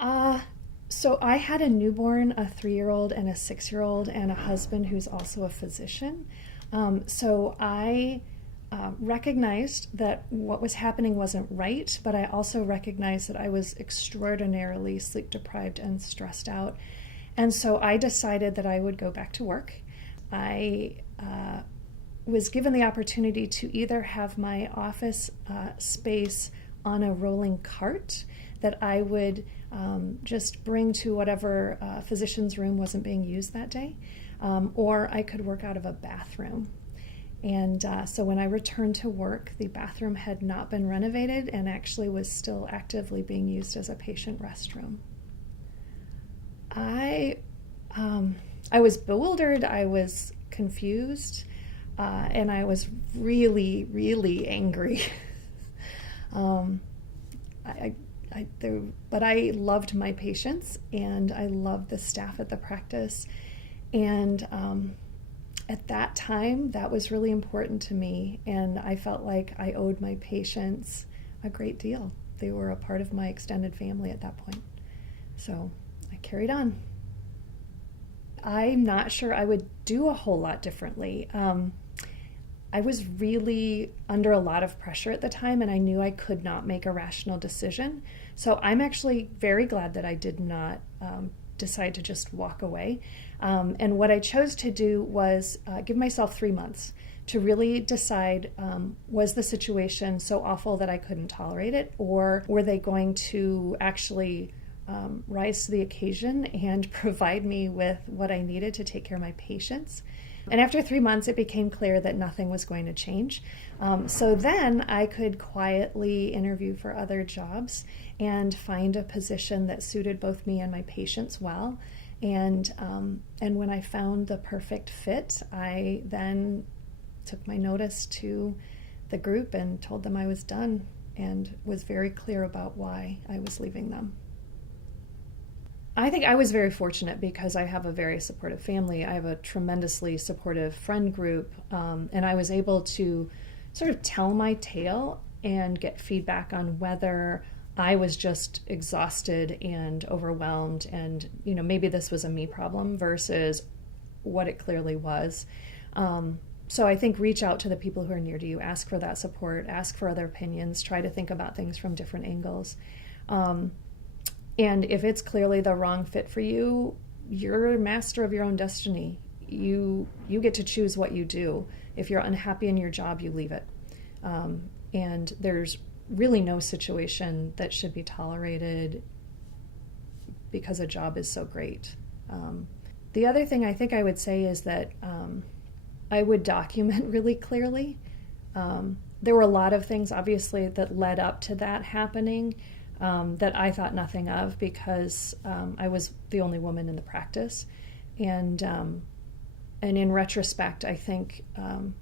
Uh, so I had a newborn, a 3-year-old, and a 6-year-old, and a husband who's also a physician. So I recognized that what was happening wasn't right, but I also recognized that I was extraordinarily sleep deprived and stressed out. And so I decided that I would go back to work. I was given the opportunity to either have my office space on a rolling cart that I would just bring to whatever physician's room wasn't being used that day, or I could work out of a bathroom. And so when I returned to work, the bathroom had not been renovated and actually was still actively being used as a patient restroom. I I was bewildered, I was confused, and I was really, really angry. um, but I loved my patients and I loved the staff at the practice. And at that time, that was really important to me. And I felt like I owed my patients a great deal. They were a part of my extended family at that point. So I carried on. I'm not sure I would do a whole lot differently. I was really under a lot of pressure at the time, and I knew I could not make a rational decision. So I'm actually very glad that I did not decide to just walk away. And what I chose to do was give myself 3 months to really decide, was the situation so awful that I couldn't tolerate it, or were they going to actually rise to the occasion and provide me with what I needed to take care of my patients. And after 3 months, it became clear that nothing was going to change. So then I could quietly interview for other jobs and find a position that suited both me and my patients well. And when I found the perfect fit, I then took my notice to the group and told them I was done and was very clear about why I was leaving them. I think I was very fortunate because I have a very supportive family. I have a tremendously supportive friend group, and I was able to sort of tell my tale and get feedback on whether I was just exhausted and overwhelmed and, maybe this was a me problem versus what it clearly was. So I think reach out to the people who are near to you, ask for that support, ask for other opinions, try to think about things from different angles. And if it's clearly the wrong fit for you, you're a master of your own destiny. You get to choose what you do. If you're unhappy in your job, you leave it. And there's really no situation that should be tolerated because a job is so great. The other thing I think I would say is that I would document really clearly. There were a lot of things, obviously, that led up to that happening. That I thought nothing of because I was the only woman in the practice. And in retrospect, I think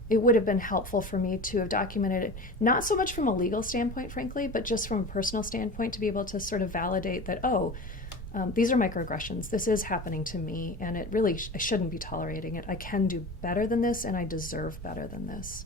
it would have been helpful for me to have documented it, not so much from a legal standpoint, frankly, but just from a personal standpoint to be able to sort of validate that, these are microaggressions. This is happening to me, and it really, I shouldn't be tolerating it. I can do better than this, and I deserve better than this.